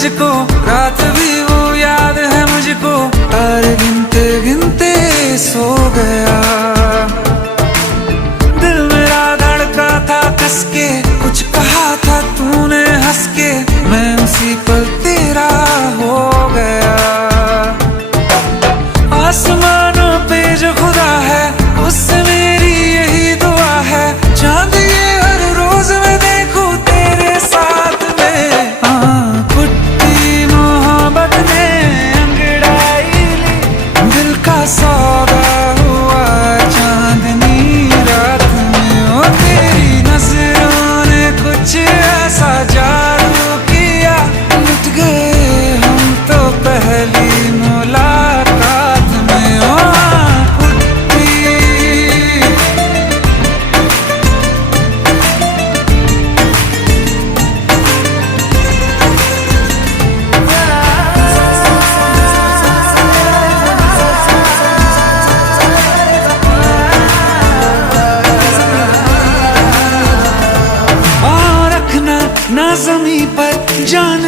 तुझको, रात भी वो याद है मुझको, तारे गिनते गिनते सो गया। दिल मेरा धड़का था कस के, कुछ कहा था तूने हंस के, मैं उसी पल तेरा हो गया। आसमानों पे जो खुदा है, उससे मेरी यही दुआ है, चांद ये हर रोज मैं देखूं तेरे साथ में। पुट्टी मोहब्बत ने अंगड़ाई ली, दिल का सौदा हुआ चांदनी रात में। ओ तेरी नजरों ने कुछ ऐसा जादू किया, लुट गए हम तो पहली मुलाकात में। ओ ना ज़मीं पर जान